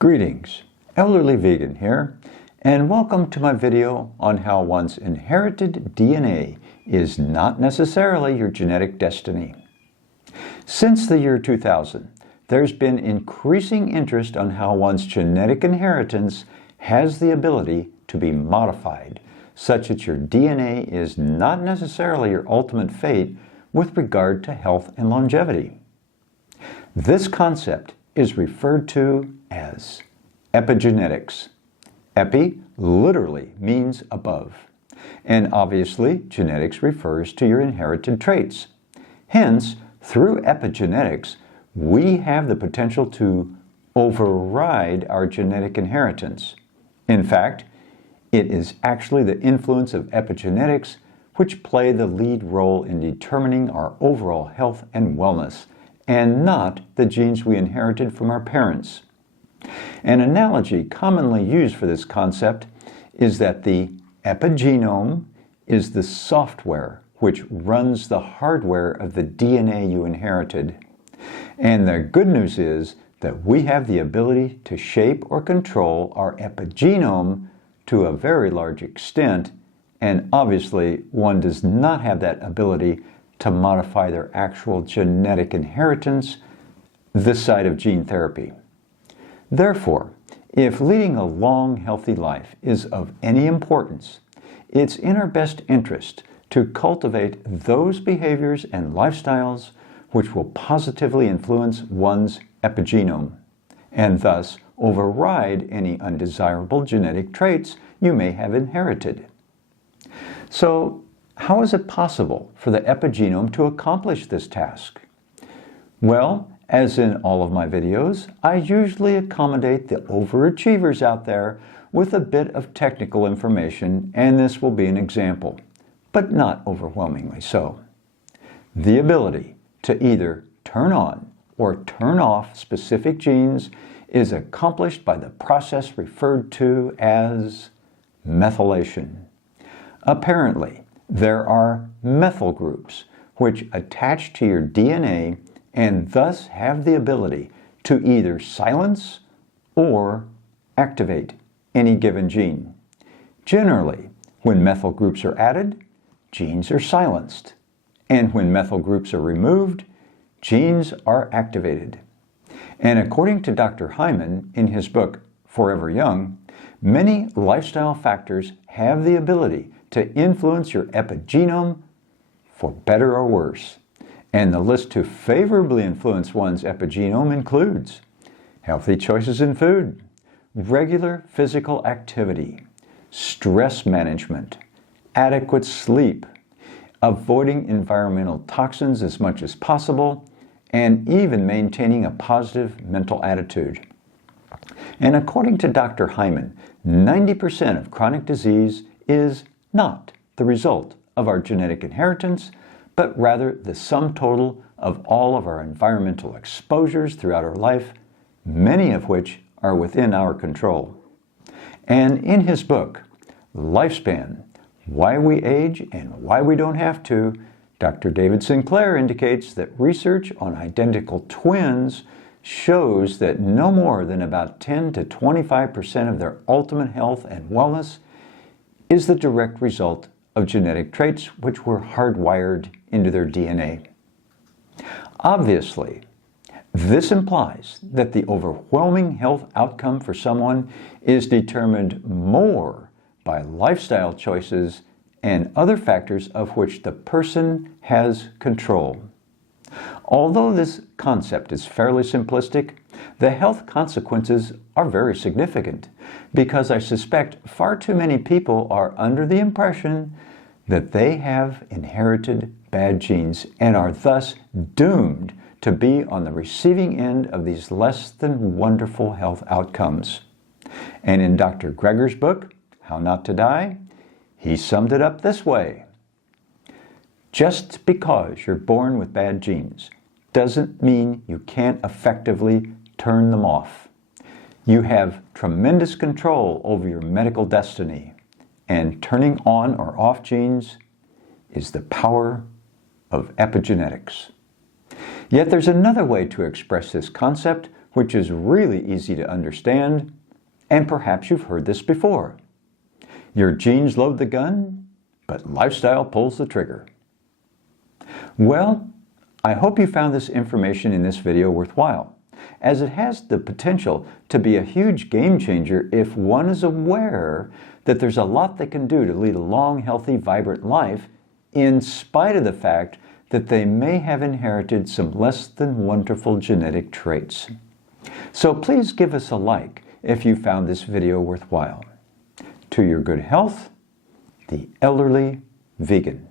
Greetings, Elderly Vegan here, and welcome to my video on how one's inherited DNA is not necessarily your genetic destiny. Since the year 2000, there's been increasing interest on how one's genetic inheritance has the ability to be modified, such that your DNA is not necessarily your ultimate fate with regard to health and longevity. This concept is referred to as epigenetics. Epi literally means above, and obviously genetics refers to your inherited traits. Hence, through epigenetics, we have the potential to override our genetic inheritance. In fact, it is actually the influence of epigenetics which play the lead role in determining our overall health and wellness, and not the genes we inherited from our parents. An analogy commonly used for this concept is that the epigenome is the software which runs the hardware of the DNA you inherited. And the good news is that we have the ability to shape or control our epigenome to a very large extent, and obviously one does not have that ability to modify their actual genetic inheritance this side of gene therapy. Therefore, if leading a long, healthy life is of any importance, it's in our best interest to cultivate those behaviors and lifestyles which will positively influence one's epigenome, and thus override any undesirable genetic traits you may have inherited. So, how is it possible for the epigenome to accomplish this task? Well, as in all of my videos, I usually accommodate the overachievers out there with a bit of technical information, and this will be an example, but not overwhelmingly so. The ability to either turn on or turn off specific genes is accomplished by the process referred to as methylation. Apparently, there are methyl groups which attach to your DNA and thus have the ability to either silence or activate any given gene. Generally, when methyl groups are added, genes are silenced, and when methyl groups are removed, genes are activated. And according to Dr. Hyman in his book Forever Young, many lifestyle factors have the ability to influence your epigenome for better or worse. And the list to favorably influence one's epigenome includes healthy choices in food, regular physical activity, stress management, adequate sleep, avoiding environmental toxins as much as possible, and even maintaining a positive mental attitude. And according to Dr. Hyman, 90% of chronic disease is not the result of our genetic inheritance, but rather the sum total of all of our environmental exposures throughout our life, many of which are within our control. And in his book, Lifespan, Why We Age and Why We Don't Have to, Dr. David Sinclair indicates that research on identical twins shows that no more than about 10 to 25% of their ultimate health and wellness is the direct result of genetic traits which were hardwired into their DNA. Obviously, this implies that the overwhelming health outcome for someone is determined more by lifestyle choices and other factors of which the person has control. Although this concept is fairly simplistic, the health consequences are very significant because I suspect far too many people are under the impression that they have inherited bad genes and are thus doomed to be on the receiving end of these less than wonderful health outcomes. And in Dr. Greger's book, How Not to Die, he summed it up this way: just because you're born with bad genes doesn't mean you can't effectively turn them off. You have tremendous control over your medical destiny, and turning on or off genes is the power of epigenetics. Yet there's another way to express this concept which is really easy to understand, and perhaps you've heard this before. Your genes load the gun, but lifestyle pulls the trigger. Well, I hope you found this information in this video worthwhile, as it has the potential to be a huge game changer if one is aware that there's a lot they can do to lead a long, healthy, vibrant life, in spite of the fact that they may have inherited some less than wonderful genetic traits. So please give us a like if you found this video worthwhile. To your good health, the Elderly Vegan.